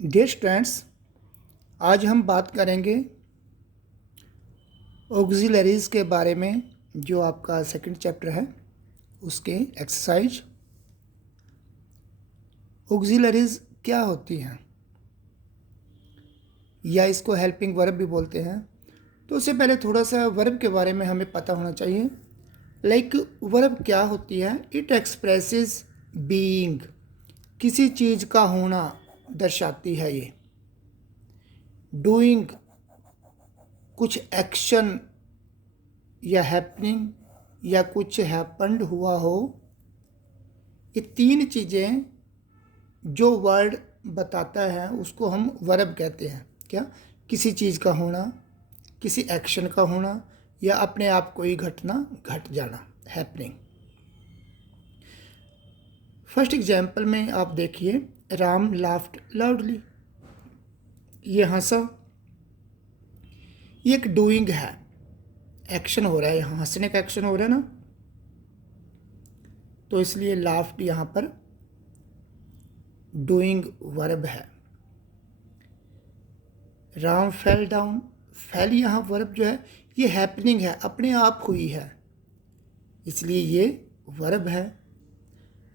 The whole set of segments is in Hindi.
डियर स्टूडेंट्स, आज हम बात करेंगे ऑक्सिलरीज के बारे में। जो आपका सेकंड चैप्टर है उसके एक्सरसाइज। ऑक्सिलरीज क्या होती हैं या इसको हेल्पिंग वर्ब भी बोलते हैं। तो उससे पहले थोड़ा सा वर्ब के बारे में हमें पता होना चाहिए। लाइक वर्ब क्या होती है? इट एक्सप्रेसेस बीइंग, किसी चीज़ का होना दर्शाती है ये। डूइंग, कुछ एक्शन या हैपनिंग या कुछ हैपन्ड हुआ हो। ये तीन चीज़ें जो वर्ड बताता है उसको हम वर्ब कहते हैं। क्या? किसी चीज़ का होना, किसी एक्शन का होना या अपने आप कोई घटना घट जाना, हैपनिंग। फर्स्ट एग्जाम्पल में आप देखिए, राम लाफ्ड लाउडली, ये हंसा। ये एक डूइंग है, एक्शन हो रहा है, यहाँ हंसने का एक्शन हो रहा है ना, तो इसलिए लाफ्ड यहाँ पर डूइंग वर्ब है। राम फेल डाउन, फेल यहाँ वर्ब जो है ये हैपनिंग है, अपने आप हुई है, इसलिए ये वर्ब है।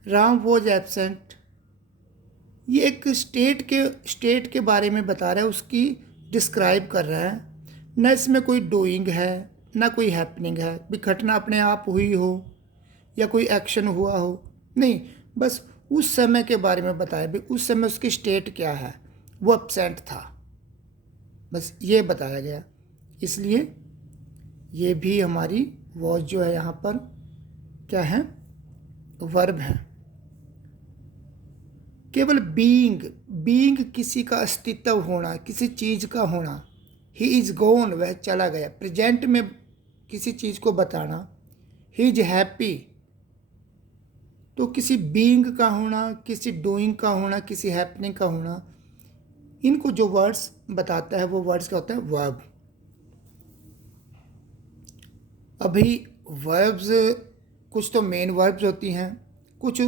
राम वॉज एब्सेंट, ये एक स्टेट के बारे में बता रहा है, उसकी डिस्क्राइब कर रहा है। न इसमें कोई डूइंग है ना कोई हैपनिंग है, भी घटना अपने आप हुई हो या कोई एक्शन हुआ हो, नहीं, बस उस समय के बारे में बताया भी उस समय उसकी स्टेट क्या है, वो एब्सेंट था, बस ये बताया गया। इसलिए ये भी हमारी वॉज जो है यहाँ पर क्या है? वर्ब है। केवल बीइंग किसी का अस्तित्व होना, किसी चीज़ का होना। ही इज़ गॉन, वह चला गया। प्रेजेंट में किसी चीज़ को बताना। ही इज हैप्पी, तो किसी बीइंग का होना, किसी डूइंग का होना, किसी हैपनिंग का होना, इनको जो वर्ड्स बताता है वो वर्ड्स क्या होता है? वर्ब। अभी वर्ब्स कुछ तो मेन वर्ब्स होती हैं, कुछ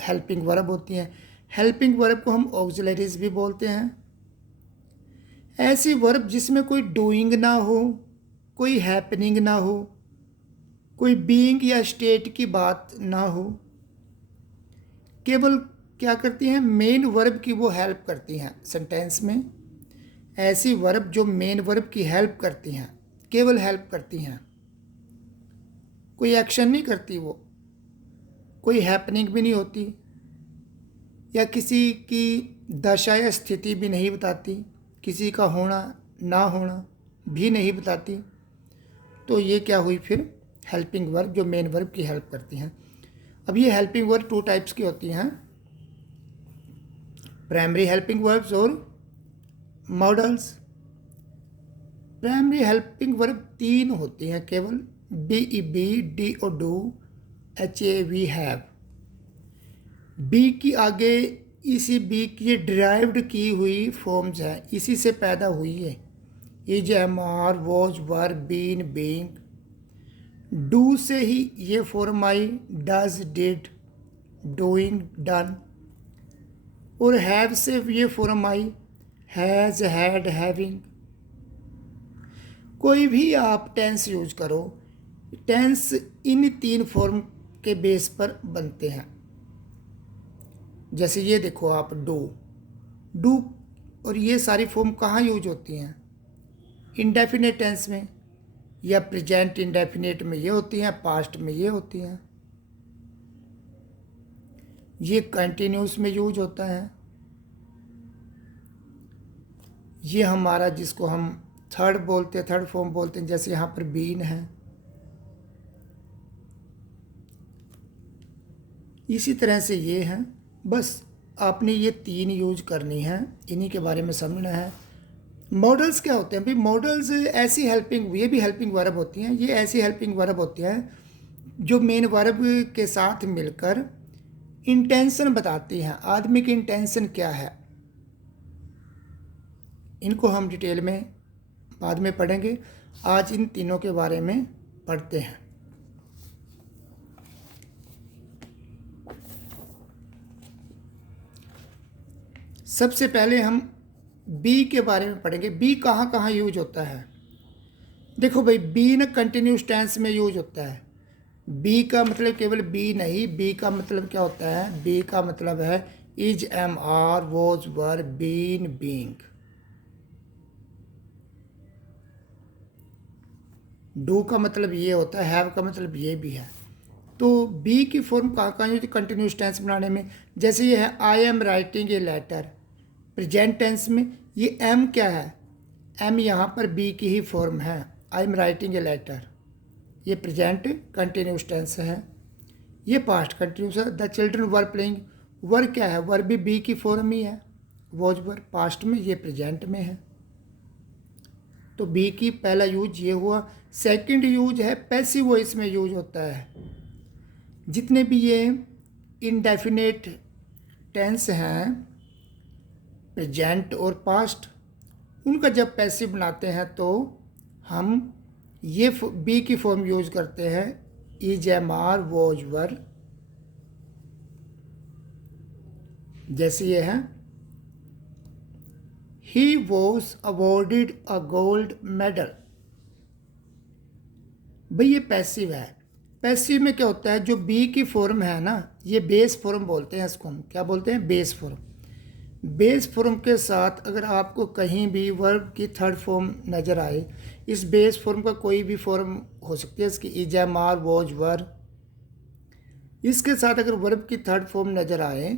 हेल्पिंग वर्ब होती हैं। हेल्पिंग वर्ब को हम ऑक्सिलरीज भी बोलते हैं। ऐसी वर्ब जिसमें कोई डूइंग ना हो, कोई हैपनिंग ना हो, कोई बीइंग या स्टेट की बात ना हो, केवल क्या करती हैं? मेन वर्ब की वो हेल्प करती हैं सेंटेंस में। ऐसी वर्ब जो मेन वर्ब की हेल्प करती हैं, केवल हेल्प करती हैं, कोई एक्शन नहीं करती, वो कोई हैपनिंग भी नहीं होती या किसी की दशा या स्थिति भी नहीं बताती, किसी का होना ना होना भी नहीं बताती। तो ये क्या हुई फिर? हेल्पिंग वर्ब जो मेन वर्ब की हेल्प करती हैं। अब ये हेल्पिंग वर्ब टू टाइप्स की होती हैं, प्राइमरी हेल्पिंग वर्ब्स और मॉडल्स। प्राइमरी हेल्पिंग वर्ब तीन होती हैं केवल, be D O do, H A V have. Be की आगे इसी बी की ये डिराइव्ड की हुई फॉर्म्स हैं, इसी से पैदा हुई है। Is, am, are, was, were, been, being. Do से ही ये फॉर्म आई, डज, डिड, डूइंग, डन। और हैव से ये फॉर्म आई, हैज़, हैड, हैविंग। कोई भी आप टेंस यूज करो, टेंस इन तीन फॉर्म के बेस पर बनते हैं। जैसे ये देखो आप, डू और ये सारी फॉर्म कहाँ यूज होती हैं? इंडेफिनेट टेंस में या प्रेजेंट इंडेफिनेट में ये होती हैं, पास्ट में ये होती हैं। ये कंटिन्यूस में यूज होता है। ये हमारा जिसको हम थर्ड बोलते हैं, थर्ड फॉर्म बोलते हैं, जैसे यहाँ पर बीन है। इसी तरह से ये हैं। बस आपने ये तीन यूज करनी है, इन्हीं के बारे में समझना है। मॉडल्स क्या होते हैं भाई? मॉडल्स ऐसी हेल्पिंग, ये भी हेल्पिंग वर्ब होती हैं, ये ऐसी हेल्पिंग वर्ब होती हैं जो मेन वर्ब के साथ मिलकर इंटेंशन बताती हैं, आदमी की इंटेंशन क्या है। इनको हम डिटेल में बाद में पढ़ेंगे, आज इन तीनों के बारे में पढ़ते हैं। सबसे पहले हम बी के बारे में पढ़ेंगे। बी कहाँ कहाँ यूज होता है। देखो भाई, बी ना कंटिन्यूस टेंस में यूज होता है। बी का मतलब केवल बी नहीं, बी का मतलब क्या होता है, बी का मतलब है is, am, are, was, were, been, being. Do का मतलब ये होता है, हैव का मतलब ये भी है। तो बी की फॉर्म कहाँ कहाँ यूज, कंटिन्यूस टेंस बनाने में। जैसे ये है I am writing a letter, present tense में ये एम क्या है, एम यहाँ पर बी की ही फॉर्म है। I am writing a letter, ये प्रेजेंट कंटिन्यूस टेंस है। ये पास्ट कंटिन्यूस है। The children were playing, were क्या है, वर भी बी की फॉर्म ही है, वॉज वर पास्ट में, ये प्रेजेंट में है। तो बी की पहला यूज ये हुआ। सेकंड यूज है पैसिव वॉइस में यूज होता है। जितने भी ये इनडेफिनेट टेंस हैं, प्रेजेंट और पास्ट, उनका जब पैसिव बनाते हैं तो हम ये बी की फॉर्म यूज करते हैं, इज, एम, आर, वॉज, वर। जैसे ये है he was awarded a gold medal. भाई ये पैसिव है। पैसिव में क्या होता है, जो बी की फॉर्म है ना, ये बेस फॉर्म बोलते हैं इसको, हम क्या बोलते हैं, बेस फॉर्म। बेस फॉर्म के साथ अगर आपको कहीं भी वर्ब की थर्ड फॉर्म नज़र आए, इस बेस फॉर्म का कोई भी फॉर्म हो सकती है इसकी, इज, एम, आर, वॉज, वर, इसके साथ अगर वर्ब की थर्ड फॉर्म नज़र आए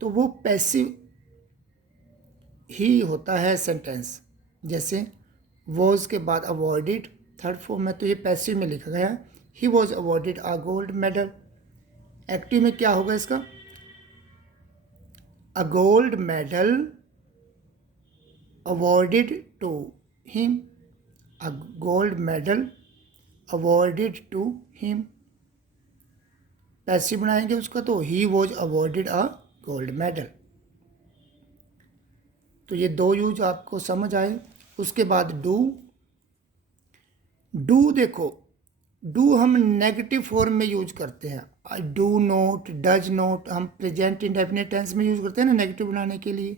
तो वो पैसिव ही होता है सेंटेंस। जैसे वॉज के बाद अवॉर्डेड थर्ड फॉर्म है, तो ये पैसिव में लिखा गया है, he was awarded a gold medal. Active में क्या होगा इसका, a gold medal awarded to him, a gold medal awarded to him। Passive बनाएंगे उसका तो he was awarded a gold medal। तो ये दो यूज आपको समझ आए। उसके बाद डू। डू देखो, डू हम नेगेटिव फॉर्म में यूज करते हैं। I do not, does not हम प्रेजेंट इंडेफिनिट टेंस में यूज करते हैं ना नेगेटिव बनाने के लिए,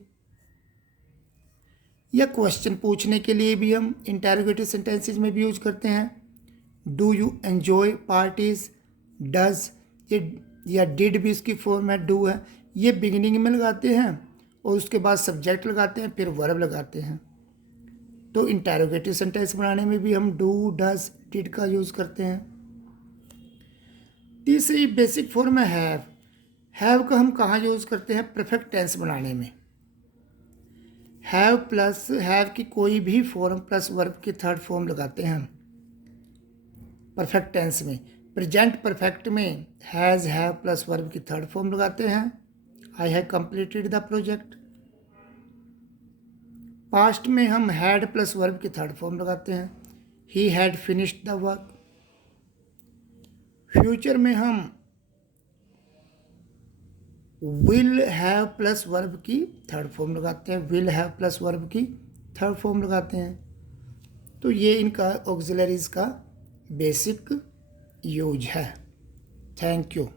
या क्वेश्चन पूछने के लिए भी हम इंटेरोगेटिव सेंटेंसेज में भी यूज करते हैं। Do you enjoy parties, does ये या डिड भी इसकी फॉर्म है, डू है, ये बिगिनिंग में लगाते हैं और उसके बाद सब्जेक्ट लगाते हैं, फिर वर्ब लगाते हैं। तो इंटेरोगेटिव सेंटेंस बनाने में भी हम डू, डज, डिड का यूज़ करते हैं। तीसरी बेसिक फॉर्म है हैव। हैव का हम कहाँ यूज़ करते हैं, परफेक्ट टेंस बनाने में। हैव प्लस हैव की कोई भी फॉर्म प्लस वर्ब की थर्ड फॉर्म लगाते हैं हम परफेक्ट टेंस में। प्रेजेंट परफेक्ट में हैज़, हैव प्लस वर्ब की थर्ड फॉर्म लगाते हैं, I have completed the project. Past में हम हैड प्लस वर्ब की थर्ड फॉर्म लगाते हैं, he had finished the work. Future में हम विल हैव प्लस वर्ब की थर्ड फॉर्म लगाते हैं, विल हैव प्लस वर्ब की थर्ड फॉर्म लगाते हैं। तो ये इनका ऑक्सिलरीज का बेसिक यूज है। Thank you.